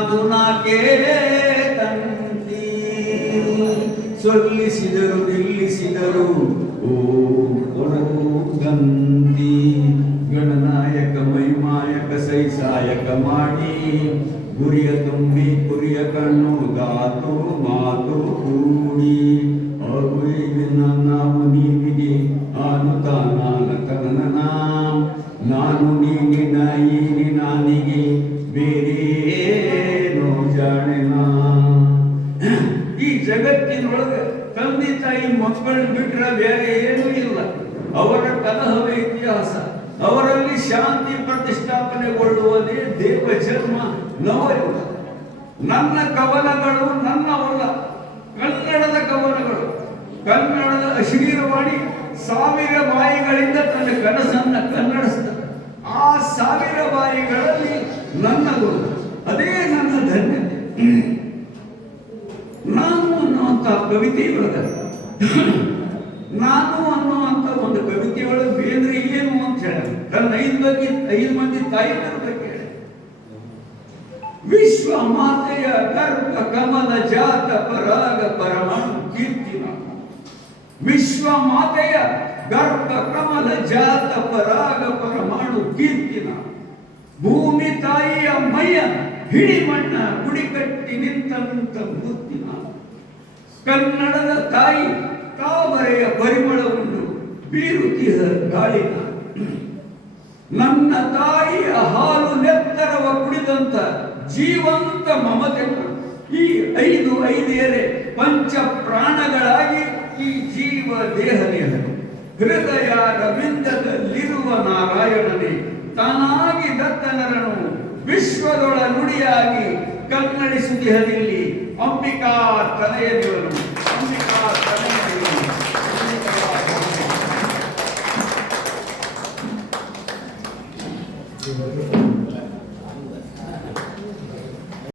ಮಾತು ನಾಕೆ ತಂತಿ ಸೊಲ್ಲಿಸಿದರು ನಿಲ್ಲಿಸಿದರು ಓ ಗಂತಿ ಗಣನಾಯಕ ಮೈಮಾಯಕ ಸೈಸಾಯಕ ಮಾಡಿ ಗುರಿಯ ತುಂಬಿ ಕುರಿಯ ಕಣ್ಣು ಗಾತು ಮಾತು ಕೂಡಿ ನಾವು ನೀವಿಗೆ ಆನು ತಾನಾನ ತನನ ನಾನು ನೀನಿನ ಈನಿ ನಾನಿಗೆ ಬೇರೇನೋ ಜಾಣೆನ. ಈ ಜಗತ್ತಿನೊಳಗೆ ತಂದೆ ತಾಯಿ ಮಕ್ಕಳನ್ನ ಬಿಟ್ಟರೆ ಬೇರೆ ಏನೂ ಇಲ್ಲ. ಅವರ ಕಲಹವೇ ಇತಿಹಾಸ. ಅವರಲ್ಲಿ ಶಾಂತಿ ಪ್ರತಿಷ್ಠಾಪನೆಗೊಳ್ಳುವುದೇ ದೇವ ಜನ್ಮ ನವಯುಗ. ನನ್ನ ಕವನಗಳು ನನ್ನವಲ್ಲ, ಕನ್ನಡದ ಕವನಗಳು. ಕನ್ನಡದ ಅಶರೀರವಾಣಿ 1000 ಬಾಯಿಗಳಿಂದ ತನ್ನ ಕನಸನ್ನ ಕನ್ನಡಿಸ್ತದೆ. ಆ 1000 ಬಾಯಿಗಳಲ್ಲಿ ನನ್ನದು, ಅದೇ ನನ್ನ ಧನ್ಯತೆ. ನಾನು ಅನ್ನುವಂಥ ಕವಿತೆಯೊಳಗೆ, ನಾನು ಅನ್ನುವಂಥ ಒಂದು ಕವಿತೆಯೊಳಗೆ ಬೇಂದ್ರೆ ಏನು ಅಂತ ಹೇಳ ತನ್ನ 5 ಮಂದಿ ತಾಯಿಯರ ಬಗ್ಗೆ ಹೇಳಿ. ವಿಶ್ವ ಮಾತೆಯ ಗರ್ಭ ಕಮಲ ಜಾತ ಪರಾಗ ಪರಮಾಣು ಕೀರ್ತಿನ. ವಿಶ್ವ ಮಾತೆಯ ಗರ್ಭ ಕಮಲ ಜಾತ ಪರಾಗ ಪರಮಾಣು ಕೀರ್ತಿನ. ಭೂಮಿ ತಾಯಿಯ ಮೈಯ ಹಿಡಿ ಮಣ್ಣ ಗುಡಿ ಕಟ್ಟಿ ನಿಂತಂತ ಮೂರ್ತಿನ. ಕನ್ನಡದ ತಾಯಿ ತಾವರೆಯ ಪರಿಮಳವನ್ನು ಬೀರುತ್ತಿಹ ಗಾಳಿನ. ನನ್ನ ತಾಯಿಯ ಹಾಲು ನೆತ್ತರವ ಕುಡಿದಂತ ಜೀವಂತ ಮಮತೆನ. ಈ 5 ಎಲೆ ಪಂಚ ಪ್ರಾಣಗಳಾಗಿ ಈ ಜೀವ ದೇಹನೇಹನು. ಹೃದಯ ರವಿಂದದಲ್ಲಿರುವ ನಾರಾಯಣನೇ ತಾನಾಗಿ ದತ್ತನರನು ವಿಶ್ವದೊಳ ನುಡಿಯಾಗಿ ಕನ್ನಡಿಸುತ್ತಿಹದಿಲ್ಲಿ. ಅಂಬಿಕಾ ತನಯನಿವನು, ಅಂಬಿಕಾ ತನಯನಿವನು.